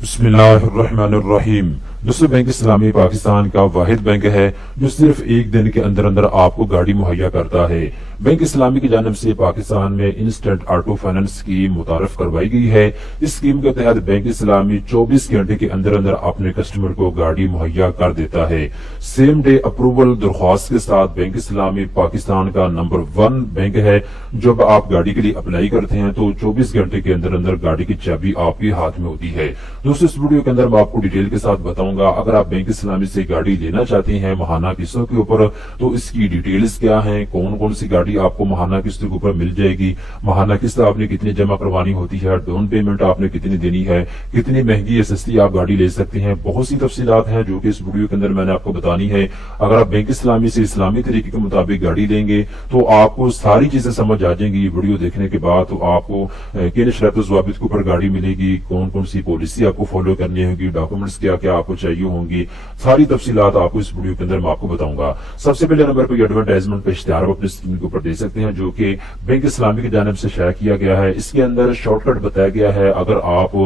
बिस्मिल्लाहिर्रहमानिर्रहीम। दोस्तों, बैंक इस्लामी पाकिस्तान का वाहिद बैंक है जो सिर्फ एक दिन के अंदर अंदर आपको गाड़ी मुहैया करता है। बैंक इस्लामी की जानिब से पाकिस्तान में इंस्टेंट ऑटो फाइनेंस स्कीम मुतारफ करवाई गई है। इस स्कीम के तहत बैंक इस्लामी 24 घंटे के अंदर अंदर अपने कस्टमर को गाड़ी मुहैया कर देता है। सेम डे अप्रूवल दरख्वास्त के साथ बैंक इस्लामी पाकिस्तान का नंबर 1 बैंक है। जब आप गाड़ी के लिए अप्लाई करते हैं तो 24 घंटे के अंदर अंदर गाड़ी की चाबी आपके हाथ में होती है। दोस्तों, इस वीडियो के अंदर मैं आपको डिटेल के साथ बताऊंगा, अगर आप बैंक इस्लामी से गाड़ी लेना चाहते हैं महाना किस्तों के ऊपर तो इसकी डिटेल्स क्या हैं, कौन कौन सी गाड़ी आपको महाना किस्तों के ऊपर मिल जाएगी, महाना किस्त आपने कितनी जमा करवानी होती है, डाउन पेमेंट आपने कितनी देनी है, कितनी महंगी या सस्ती आप गाड़ी ले सकते हैं। बहुत सी तफसीलात हैं जो कि इस वीडियो के अंदर मैंने आपको बतानी है। अगर आप बैंक इस्लामी से इस्लामी तरीके के मुताबिक गाड़ी लेंगे तो आपको सारी चीजें समझ आ जाएंगी। वीडियो देखने के बाद तो आपको किन शर्त ज़वाबित के ऊपर गाड़ी मिलेगी, कौन कौन सी पॉलिसी आपको फॉलो करनी होगी, डॉक्यूमेंट्स क्या क्या आपको चाहिए होंगी, सारी तफसीलात आपको इस वीडियो के अंदर मैं आपको बताऊंगा। सबसे पहले नंबर पर एडवर्टाइजमेंट का इश्तिहार अपने स्क्रीन के ऊपर दे सकते हैं जो कि बैंक इस्लामी की जानिब से शाया किया गया है। इसके अंदर शॉर्टकट बताया गया है। अगर आप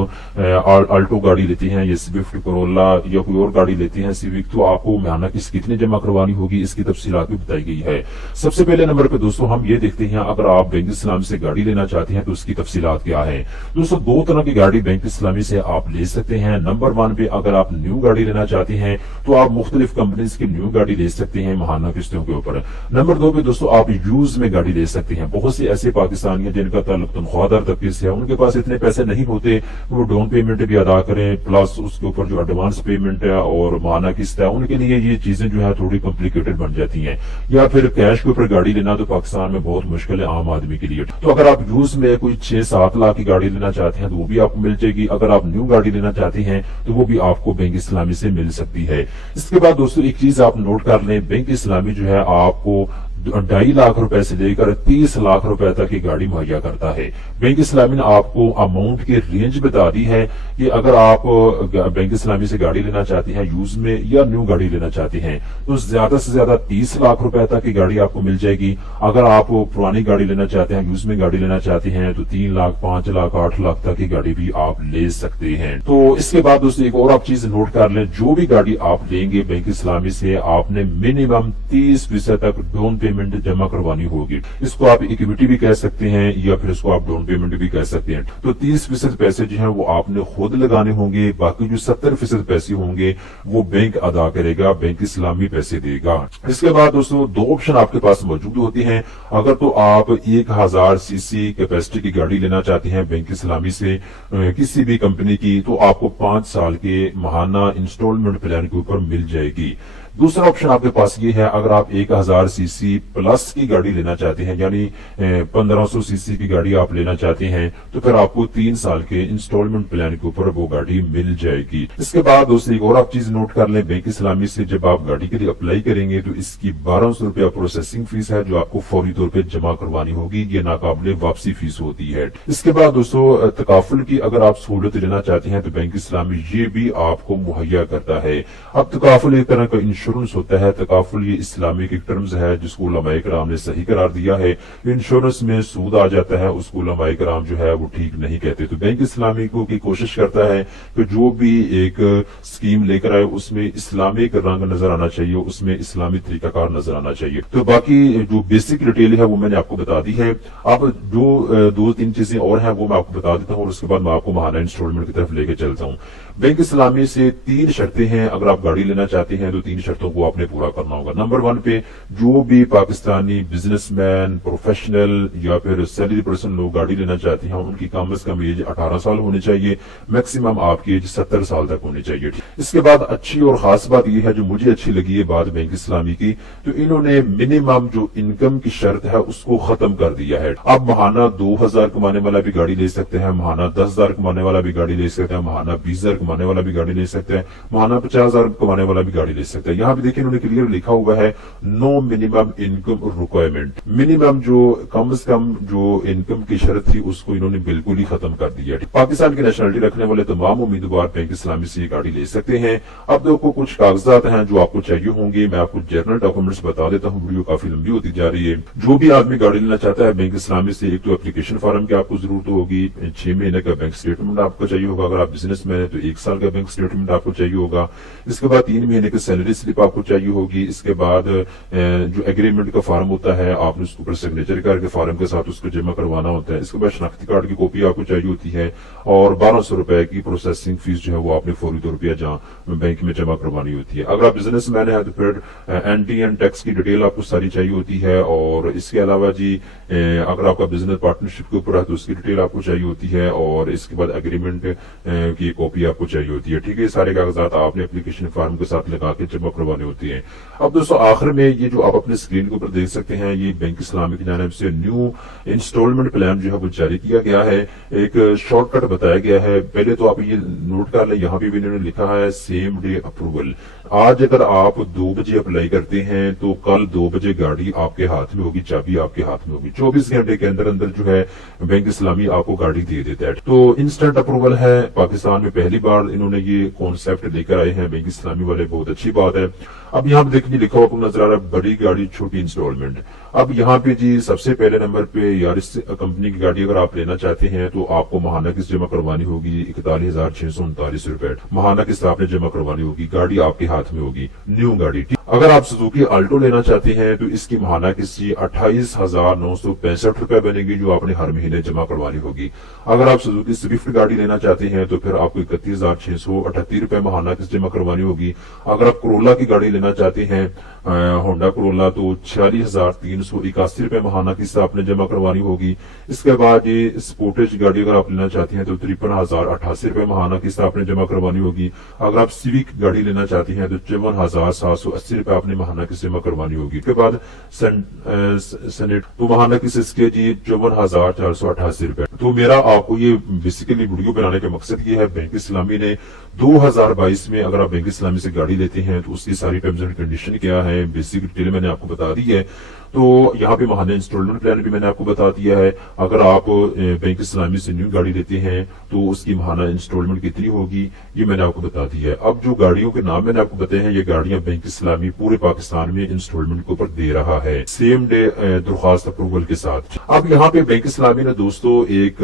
अल्टो गाड़ी लेती हैं या स्विफ्ट कोरोला या कोई और गाड़ी लेती हैं सिविक, तो आपको महाना किस्त कितनी जमा करवानी होगी इसकी तफसीलात भी बताई गई है। सबसे पहले नंबर पर दोस्तों हम ये देखते हैं, अगर आप बैंक इस्लामी से गाड़ी लेना चाहते हैं तो उसकी तफसीलात क्या है। दोस्तों, दो तरह की गाड़ी बैंक इस्लामी से आप ले सकते हैं। नंबर 1 पे अगर आप न्यू गाड़ी लेना चाहते हैं तो आप मुख्तलिफ कंपनीज की न्यू गाड़ी ले सकते हैं महाना किस्तों के ऊपर। नंबर 2 पे दोस्तों आप यूज में गाड़ी ले सकते हैं। बहुत से ऐसे पाकिस्तानी हैं जिनका ताल्लुक तनख्वाहदार तबके से है, उनके पास इतने पैसे नहीं होते वो डाउन पेमेंट भी अदा करें प्लस उसके ऊपर जो एडवांस पेमेंट है और महाना किस्त है, उनके लिए ये चीजें जो है थोड़ी कॉम्प्लिकेटेड बन जाती हैं। या फिर कैश के ऊपर गाड़ी लेना तो पाकिस्तान में बहुत मुश्किल है आम आदमी के लिए। तो अगर आप यूज में कोई 6-7 लाख की गाड़ी लेना चाहते हैं तो वो भी आपको मिल जाएगी। अगर आप न्यू गाड़ी लेना चाहते हैं तो वो भी आपको बैंक इस्लामी से मिल सकती है। इसके बाद दोस्तों एक चीज आप नोट कर लें, बैंक इस्लामी जो है आपको 2.5 लाख रुपए से लेकर 30 लाख रुपए तक की गाड़ी मुहैया करता है। बैंक इस्लामी ने आपको अमाउंट की रेंज बता दी है कि अगर आप बैंक इस्लामी से गाड़ी लेना चाहते हैं यूज में या न्यू गाड़ी लेना चाहते हैं तो ज्यादा से ज्यादा 30 लाख रुपए तक की गाड़ी आपको मिल जाएगी। अगर आप पुरानी गाड़ी लेना चाहते हैं, यूज में गाड़ी लेना चाहते हैं तो 3 लाख, 5 लाख, 8 लाख तक की गाड़ी भी आप ले सकते हैं। तो इसके बाद दोस्तों एक और आप चीज नोट कर लें, जो भी गाड़ी आप लेंगे बैंक इस्लामी से आपने मिनिमम 30% तक डाउन पेमेंट जमा करवानी होगी। इसको आप इक्विटी भी कह सकते हैं या फिर इसको आप डाउन पेमेंट भी कह सकते हैं। तो 30% पैसे जो है वो आपने खुद लगाने होंगे, बाकी जो 70% पैसे होंगे वो बैंक अदा करेगा, बैंक इस्लामी पैसे देगा। इसके बाद दोस्तों 2 ऑप्शन आपके पास मौजूद होते हैं। अगर तो आप 1000 सीसी कैपेसिटी की गाड़ी लेना चाहते हैं बैंक इस्लामी से किसी भी कंपनी की तो आपको 5 साल के महाना इंस्टॉलमेंट प्लान के ऊपर मिल जाएगी। दूसरा ऑप्शन आपके पास ये है, अगर आप 1000 सीसी प्लस की गाड़ी लेना चाहते हैं यानी 1500 सीसी की गाड़ी आप लेना चाहते हैं तो फिर आपको 3 साल के इंस्टॉलमेंट प्लान के ऊपर वो गाड़ी मिल जाएगी। इसके बाद दोस्तों एक और आप चीज नोट कर लें, बैंक इस्लामी से जब आप गाड़ी के लिए अप्लाई करेंगे तो इसकी 1200 रुपया प्रोसेसिंग फीस है जो आपको फौरी तौर पर जमा करवानी होगी। ये नाकाबिले वापसी फीस होती है। इसके बाद दोस्तों तकाफुल की अगर आप सहूलत लेना चाहते हैं तो बैंक इस्लामी ये भी आपको मुहैया करता है। अब तकाफुल एक तरह का इंश्योरेंस होता है। तकाफुल ये इस्लामिक एक टर्म्स है जिसको उलमाए कराम ने सही करार दिया है। इंश्योरेंस में सूद आ जाता है, उसको उलमाए कराम जो है वो ठीक नहीं कहते। तो बैंक इस्लामी को की कोशिश करता है कि जो भी एक स्कीम लेकर आए उसमें इस्लामिक रंग नजर आना चाहिए, उसमें इस्लामी तरीकाकार नजर आना चाहिए। तो बाकी जो बेसिक डिटेल है वो मैंने आपको बता दी है। अब जो 2-3 चीजें और हैं वो मैं आपको बता देता हूँ और उसके बाद मैं आपको महाना इंस्टॉलमेंट की तरफ लेके चलता हूँ। बैंक इस्लामी से 3 शर्तें हैं। अगर आप गाड़ी लेना चाहते हैं तो 3 शर्तों को आपने पूरा करना होगा। नंबर 1 पे जो भी पाकिस्तानी बिजनेसमैन, प्रोफेशनल या फिर सैलरी पर्सन लोग गाड़ी लेना चाहते हैं उनकी कम से कम एज 18 साल होनी चाहिए, मैक्सिमम आपकी एज 70 साल तक होनी चाहिए। इसके बाद अच्छी और खास बात यह है जो मुझे अच्छी लगी है बात बैंक इस्लामी की, तो इन्होंने मिनिमम जो इनकम की शर्त है उसको खत्म कर दिया है। अब महाना 2000 कमाने वाला भी गाड़ी ले सकते हैं, महाना 10,000 कमाने वाला भी गाड़ी ले सकते हैं, महाना 20,000 कमाने वाला भी गाड़ी ले सकते हैं, महाना 50,000 कमाने वाला भी गाड़ी ले सकते हैं। यहाँ पे देखिए इन्होंने क्लियर लिखा हुआ है no minimum income requirement, minimum जो कम से कम जो इनकम की शर्त थी उसको इन्होंने बिल्कुल ही खत्म कर दिया। पाकिस्तान की नेशनलिटी रखने वाले तमाम उम्मीदवार बैंक इस्लामी से ये गाड़ी ले सकते हैं। अब देखो कुछ कागजात हैं जो आपको चाहिए होंगे, मैं आपको जनरल डॉक्यूमेंट्स बता देता हूँ, वीडियो काफी लंबी होती जा रही है। जो भी आदमी गाड़ी लेना चाहता है बैंक इस्लामी से, एक तो एप्लीकेशन फॉर्म की आपको जरूरत होगी, 6 महीने का बैंक स्टेटमेंट आपको चाहिए होगा, अगर आप बिजनेसमैन है तो 1 साल का बैंक स्टेटमेंट आपको चाहिए होगा, इसके बाद 3 महीने की सैलरी स्लिप आपको चाहिए होगी, इसके बाद जो एग्रीमेंट का फॉर्म होता है आपने उसके ऊपर सिग्नेचर करके फॉर्म के साथ उसको जमा करवाना होता है, इसके बाद शनाख्ती कार्ड की कॉपी आपको चाहिए होती है और 1200 रुपए की प्रोसेसिंग फीस जो है वो आपने फौरी तौर पर जहाँ बैंक में जमा करवानी होती है। अगर आप बिजनेसमैन है तो फिर एंटी एंड टैक्स की डिटेल आपको सारी चाहिए होती है, और इसके अलावा जी अगर आपका बिजनेस पार्टनरशिप के ऊपर है तो उसकी डिटेल आपको चाहिए होती है, और इसके बाद एग्रीमेंट की कॉपी आपको चाहिए होती है। ठीक है, सारे कागजात आपने एप्लीकेशन फॉर्म के साथ लगा के जमा करवानी होती है। अब दोस्तों आखिर में ये जो आप अपने स्क्रीन के ऊपर देख सकते हैं, ये बैंक इस्लामी की जानिब से न्यू इंस्टॉलमेंट प्लान जो है वो जारी किया गया है, एक शॉर्टकट बताया गया है। पहले तो आप ये नोट कर लें, यहाँ पे भी इन्होंने लिखा है सेम डे अप्रूवल। आज अगर आप 2 बजे अप्लाई करते हैं तो कल 2 बजे गाड़ी आपके हाथ में होगी, चाबी आपके हाथ में होगी, 24 घंटे के अंदर अंदर जो है बैंक इस्लामी आपको गाड़ी दे देता है। तो इंस्टेंट अप्रूवल है, पाकिस्तान में पहली बार इन्होंने ये कॉन्सेप्ट लेकर आए हैं बैंक इस्लामी वाले, बहुत अच्छी बात है। अब यहाँ पे देखिए लिखा हुआ आपको नजर आ रहा है बड़ी गाड़ी छोटी इंस्टॉलमेंट। अब यहाँ पे जी सबसे पहले नंबर पे यार इस कंपनी की गाड़ी अगर आप लेना चाहते हैं तो आपको महाना किस्त जमा करवानी होगी 41,639 रुपए, महाना किस्त आपने जमा करवानी होगी, गाड़ी आपके हाथ में होगी, न्यू गाड़ी। अगर आप सुजुकी अल्टो लेना चाहते हैं तो इसकी महाना किस्त 28,965 रुपए बनेगी जो आपने हर महीने जमा करवानी होगी। अगर आप सुजुकी स्विफ्ट गाड़ी लेना चाहते हैं तो फिर आपको 31,638 रुपए महाना किस्त जमा करवानी होगी। अगर आप कोरोला की गाड़ी लेना चाहते हैं होंडा कोरोला तो 46,381 रुपए महाना किस्त आपने जमा करवानी होगी। इसके बाद ये स्पोर्टेज गाड़ी अगर आप लेना चाहते हैं तो 53,088 रुपए महाना किस्त आपने जमा करवानी होगी। अगर आप सिविक गाड़ी लेना चाहते हैं तो 54,780 रुपए आपने महाना किस्त जमा करवानी होगी। उसके बाद सेनेट तो महाना किस्त इसके जी 54,488 रुपए। तो मेरा आपको ये बेसिकली वीडियो बनाने का मकसद ये है, बैंक इस्लामी ने 2022 में अगर आप बैंक इस्लामी से गाड़ी लेते हैं तो उसकी सारी टर्म्स एंड कंडीशन क्या है, बेसिक डिटेल मैंने आपको बता दी है। तो यहाँ पे महाना इंस्टॉलमेंट प्लान भी मैंने आपको बता दिया है। अगर आप बैंक इस्लामी से न्यू गाड़ी लेते हैं तो उसकी महाना इंस्टॉलमेंट कितनी होगी ये मैंने आपको बता दिया है। अब जो गाड़ियों के नाम मैंने आपको बताए हैं, ये गाड़ियां बैंक इस्लामी पूरे पाकिस्तान में इंस्टॉलमेंट के ऊपर दे रहा है सेम डे दरख्वास्त अप्रूवल के साथ। अब यहाँ पे बैंक इस्लामी ने दोस्तों एक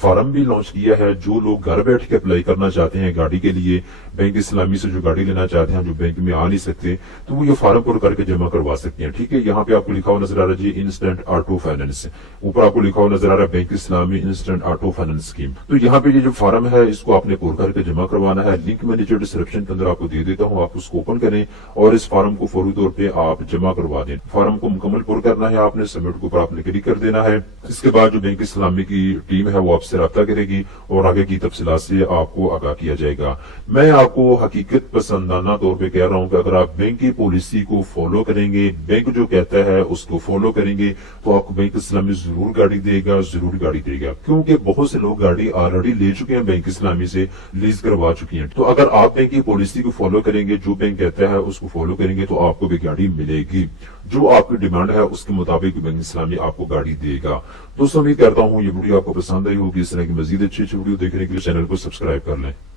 फॉर्म भी लॉन्च किया है, जो लोग घर बैठ के अप्लाई करना चाहते हैं गाड़ी के लिए, बैंक इस्लामी से जो गाड़ी लेना चाहते हैं, जो बैंक में आ नहीं सकते, तो वो ये फॉर्म पर करके जमा करवा सकते हैं। ठीक है, यहाँ पे आपको लिखा हुआ नजर आ रहा है जी इंस्टेंट ऑटो फाइनेंस, ऊपर आपको लिखा हुआ नजर आ रहा है बैंक इस्लामी इंस्टेंट ऑटो फाइनेंस स्कीम। तो यहाँ पे ये जो फॉर्म है इसको आपने पूर करके जमा करवाना है। लिंक मैंने जो डिस्क्रिप्शन के अंदर आपको दे देता हूँ, आप उसको ओपन करें और इस फॉर्म को फौरी तौर पे आप जमा करवा दें। फॉर्म को मुकम्मल पूर करना है आपने, सबमिट के ऊपर आपने क्लिक कर देना है। इसके बाद जो बैंक इस्लामी की टीम है वो आपसे रब्ता करेगी और आगे की तफसीलात से आपको आगाह किया जाएगा। मैं आपको हकीकत पसंदाना तौर पे कह रहा हूँ कि अगर आप बैंक की पॉलिसी को फॉलो करेंगे, बैंक जो कहता है उसको फॉलो करेंगे, तो आपको बैंक इस्लामी जरूर गाड़ी देगा, जरूर गाड़ी देगा, क्योंकि बहुत से लोग गाड़ी ऑलरेडी ले चुके हैं बैंक इस्लामी से, लीज करवा चुकी हैं। तो अगर आप बैंक की पॉलिसी को फॉलो करेंगे, जो बैंक कहता है उसको फॉलो करेंगे, तो आपको भी गाड़ी मिलेगी। जो आपकी डिमांड है उसके मुताबिक बैंक इस्लामी आपको गाड़ी देगा। दोस्तों उम्मीद करता हूँ ये वीडियो आपको पसंद आई होगी। इस तरह की मजीद अच्छी वीडियो देखने के लिए चैनल को सब्सक्राइब कर लें।